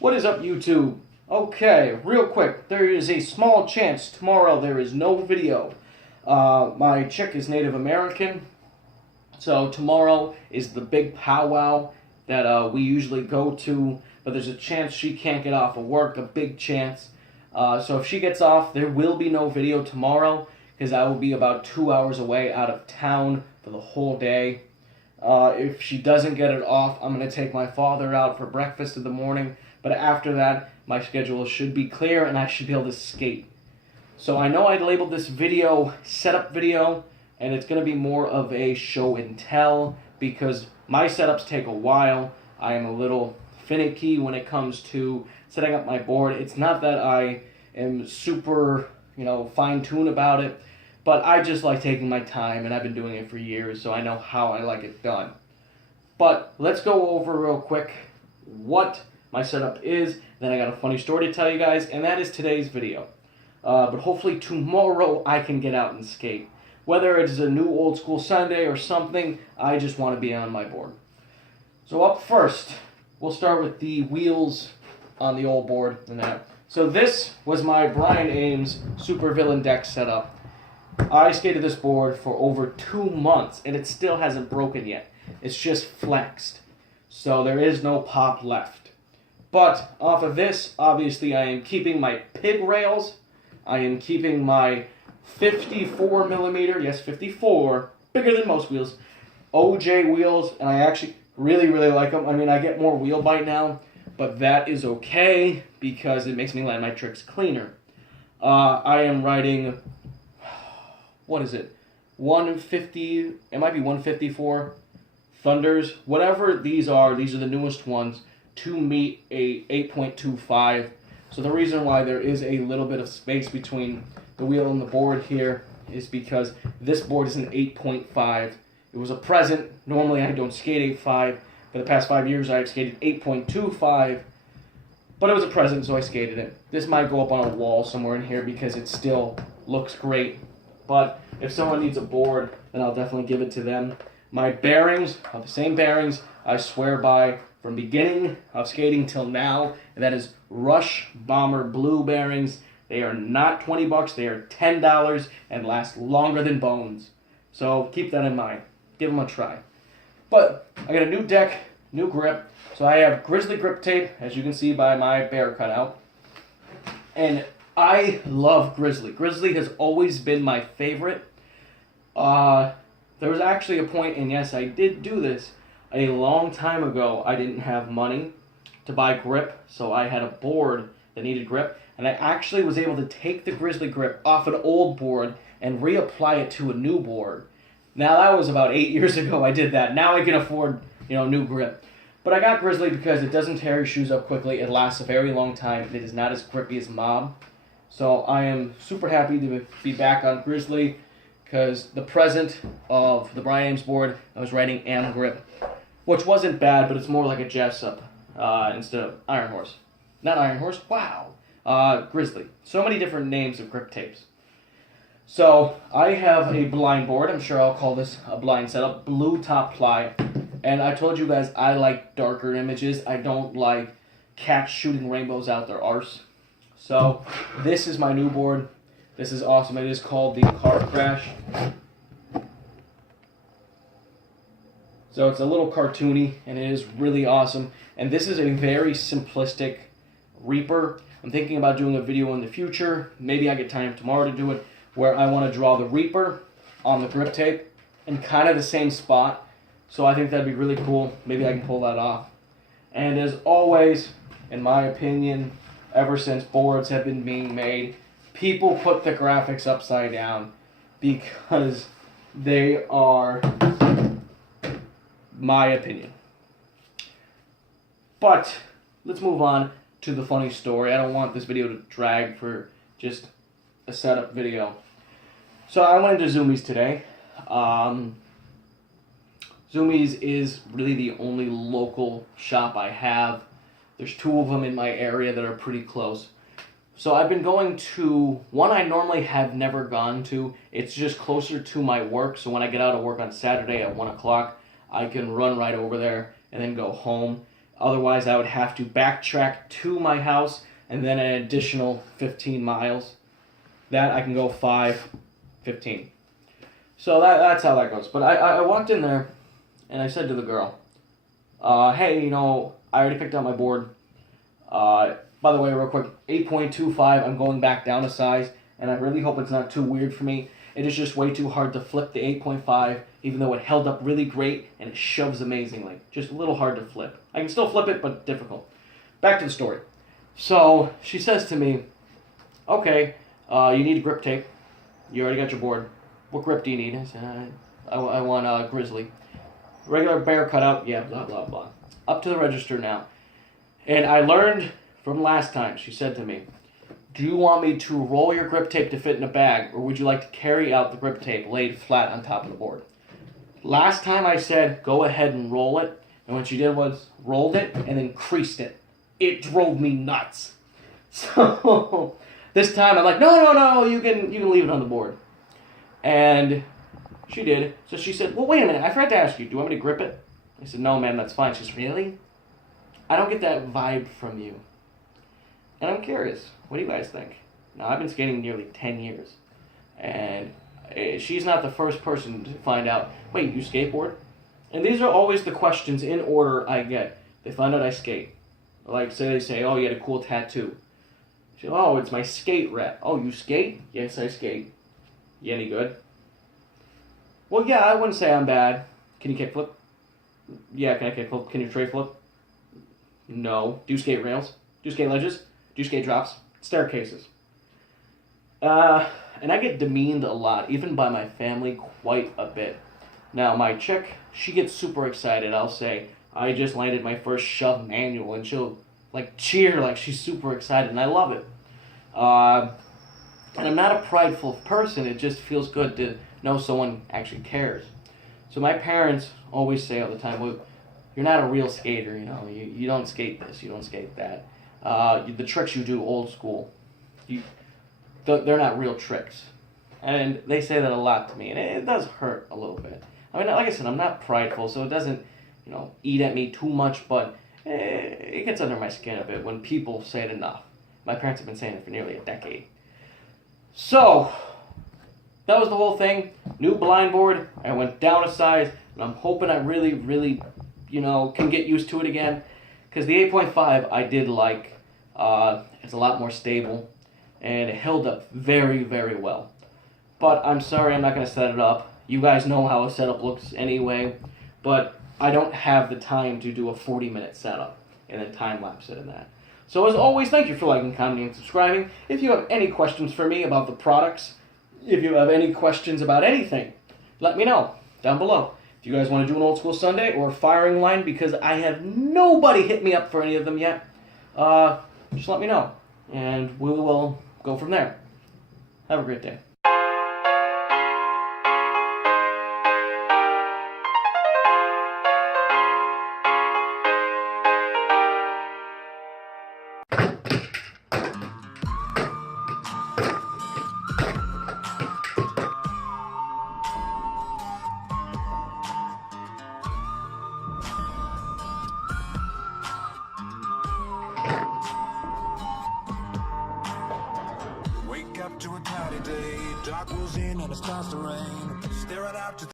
What is up, YouTube? Okay, real quick, there is a small chance tomorrow there is no video. My chick is Native American, so tomorrow is the big powwow that we usually go to, but there's a chance she can't get off of work, a big chance. So if she gets off, there will be no video tomorrow, because I will be about 2 hours away out of town for the whole day. If she doesn't get it off, I'm going to take my father out for breakfast in the morning. But after that, my schedule should be clear and I should be able to skate. So I know I labeled this video setup video, and it's going to be more of a show and tell because my setups take a while. I am a little finicky when it comes to setting up my board. It's not that I am super, fine-tuned about it, but I just like taking my time, and I've been doing it for years, so I know how I like it done. But let's go over real quick what my setup is. Then I got a funny story to tell you guys, and that is today's video. But hopefully tomorrow I can get out and skate. Whether it's a new old school Sunday or something, I just want to be on my board. So up first, we'll start with the wheels on the old board and that. So this was my Brian Ames Super Villain deck setup. I skated this board for over 2 months, and it still hasn't broken yet. It's just flexed. So there is no pop left. But off of this, obviously I am keeping my pig rails. I am keeping my 54 millimeter, yes 54, bigger than most wheels, OJ wheels, and I actually really like them. I mean, I get more wheel bite now, but that is okay because it makes me land my tricks cleaner. I am riding, what is it, 150, it might be 154 Thunders, whatever these are the newest ones to meet a 8.25. So the reason why there is a little bit of space between the wheel and the board here is because this board is an 8.5. It was a present. Normally I don't skate 8.5. For the past 5 years I've skated 8.25. But it was a present, so I skated it. This might go up on a wall somewhere in here because it still looks great. But if someone needs a board, then I'll definitely give it to them. My bearings are the same bearings I swear by from beginning of skating till now, and that is Rush Bomber Blue bearings. They are not $20, they are $10 and last longer than bones. So keep that in mind. Give them a try. But I got a new deck, new grip. So I have Grizzly grip tape, as you can see by my bear cutout. And I love Grizzly. Grizzly has always been my favorite. There was actually a point, and yes, I did do this, a long time ago. I didn't have money to buy grip, so I had a board that needed grip, and I actually was able to take the Grizzly grip off an old board and reapply it to a new board. Now that was about 8 years ago I did that. Now I can afford, new grip. But I got Grizzly because it doesn't tear your shoes up quickly, it lasts a very long time, it is not as grippy as Mob. So I am super happy to be back on Grizzly, because the present of the Brian Ames board, I was riding Am Grip, which wasn't bad, but it's more like a Jessup instead of Iron Horse. Not Iron Horse, wow. Grizzly. So many different names of grip tapes. So I have a blind board. I'm sure I'll call this a blind setup. Blue top ply. And I told you guys I like darker images. I don't like cats shooting rainbows out their arse. So this is my new board. This is awesome. It is called the Car Crash. So it's a little cartoony, and it is really awesome. And this is a very simplistic Reaper. I'm thinking about doing a video in the future. Maybe I get time tomorrow to do it, where I want to draw the Reaper on the grip tape in kind of the same spot. So I think that'd be really cool. Maybe I can pull that off. And as always, in my opinion, ever since boards have been being made, people put the graphics upside down because they are my opinion. But let's move on to the funny story. I don't want this video to drag for just a setup video. So I went into Zoomies today. Zoomies is really the only local shop I have. There's 2 of them in my area that are pretty close. So I've been going to one I normally have never gone to. It's just closer to my work, so when I get out of work on Saturday at 1 o'clock, I can run right over there and then go home. Otherwise, I would have to backtrack to my house and then an additional 15 miles. That I can go 5, 15. So that's how that goes. But I walked in there and I said to the girl, hey, I already picked out my board. By the way, real quick, 8.25, I'm going back down a size, and I really hope it's not too weird for me. It is just way too hard to flip the 8.5, even though it held up really great, and it shoves amazingly. Just a little hard to flip. I can still flip it, but difficult. Back to the story. So, she says to me, okay, you need grip tape. You already got your board. What grip do you need? I said, I want Grizzly. Regular bear cutout, yeah, blah, blah, blah. Up to the register now. And I learned from last time, she said to me, do you want me to roll your grip tape to fit in a bag, or would you like to carry out the grip tape laid flat on top of the board? Last time I said, go ahead and roll it, and what she did was rolled it and then creased it. It drove me nuts. So this time I'm like, no, you can leave it on the board. And she did. So she said, well, wait a minute, I forgot to ask you, do you want me to grip it? I said, no, man, that's fine. She said, really? I don't get that vibe from you. And I'm curious, what do you guys think? Now, I've been skating nearly 10 years. And she's not the first person to find out, wait, you skateboard? And these are always the questions in order I get. They find out I skate. Like, they say, oh, you had a cool tattoo. She said, oh, it's my skate rep. Oh, you skate? Yes, I skate. You any good? Well, yeah, I wouldn't say I'm bad. Can you kickflip? Yeah, can I kickflip? Can you tray flip? No. Do you skate rails? Do you skate ledges? Do you skate drops? Staircases. And I get demeaned a lot, even by my family, quite a bit. Now, my chick, she gets super excited. I'll say, I just landed my first shove manual, and she'll, cheer like she's super excited, and I love it. And I'm not a prideful person. It just feels good to know someone actually cares. So my parents always say all the time, well, you're not a real skater, you don't skate this, you don't skate that. The tricks you do old school, they're not real tricks. And they say that a lot to me, and it does hurt a little bit. I mean, like I said, I'm not prideful, so it doesn't, eat at me too much, but it gets under my skin a bit when people say it enough. My parents have been saying it for nearly a decade. So, that was the whole thing. New blind board. I went down a size, and I'm hoping I really, really, can get used to it again. Because the 8.5 I did like. It's a lot more stable, and it held up very, very well. But I'm sorry, I'm not going to set it up. You guys know how a setup looks anyway, but I don't have the time to do a 40-minute setup and then time-lapse it in that. So as always, thank you for liking, commenting, and subscribing. If you have any questions for me about the products, if you have any questions about anything, let me know down below. If you guys want to do an old school Sunday or a firing line, because I have nobody hit me up for any of them yet, just let me know, and we will go from there. Have a great day. To a cloudy day, dark rolls in and it starts to rain. Staring out to